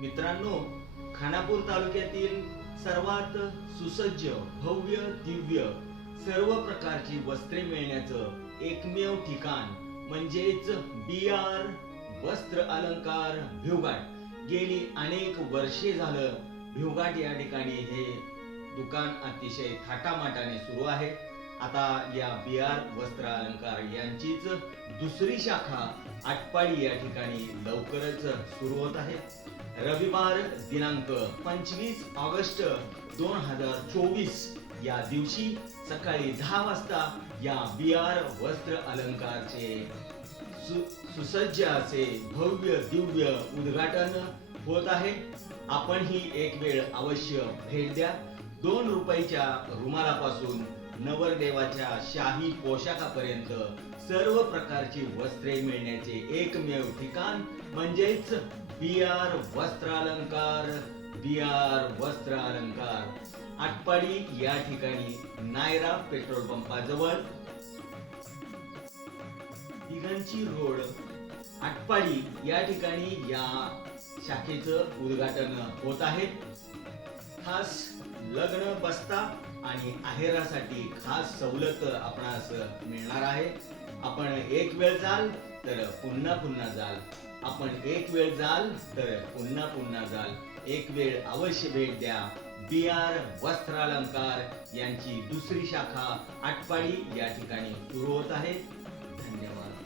मित्रांनो खानापूर तालुक्यातील सर्वात सुसज्ज भव्य दिव्य सर्व प्रकारची वस्त्रे मिळण्याचं एकमेव ठिकाण म्हणजेच बी आर वस्त्र अलंकार भिवघाट. गेली अनेक वर्षे झालं भिवघाट या ठिकाणी हे दुकान अतिशय थाटामाटाने सुरू आहे. आता या बी वस्त्र अलंकार यांचीच दुसरी शाखा आटपाडी या ठिकाणी लवकरच सुरू होत आहे. रविवार दिनांक पंचवीस ऑगस्ट दोन हजार चोवीस या दिवशी सकाळी दहा वाजता या बी वस्त्र अलंकारचे सु- सुसज्ज असे भव्य दिव्य उद्घाटन होत आहे. आपण ही एक वेळ अवश्य भेट द्या. दोन रुपयाच्या रुमालापासून नवरदेवाच्या शाही पोशाखापर्यंत सर्व प्रकारची वस्त्रे मिळण्याचे एकमेव ठिकाण म्हणजेच बी आर वस्त्रालंकार बी आर वस्त्र अलंकार आटपाडी या ठिकाणी नायरा पेट्रोल पंपाजवळ तिघांची रोड आटपाडी या ठिकाणी या शाखेचं उद्घाटन होत आहे. खास लग्न बसता आणि आहेरासाठी खास सवलत आपणास मिळणार आहे. आपण एक वेळ जाल तर पुन्हा पुन्हा जाल. आपण एक वेळ जाल तर पुन्हा पुन्हा जाल. एक वेळ अवश्य भेट द्या. बी आर वस्त्रालंकार यांची दुसरी शाखा आटपाडी या ठिकाणी सुरू होत आहे. धन्यवाद.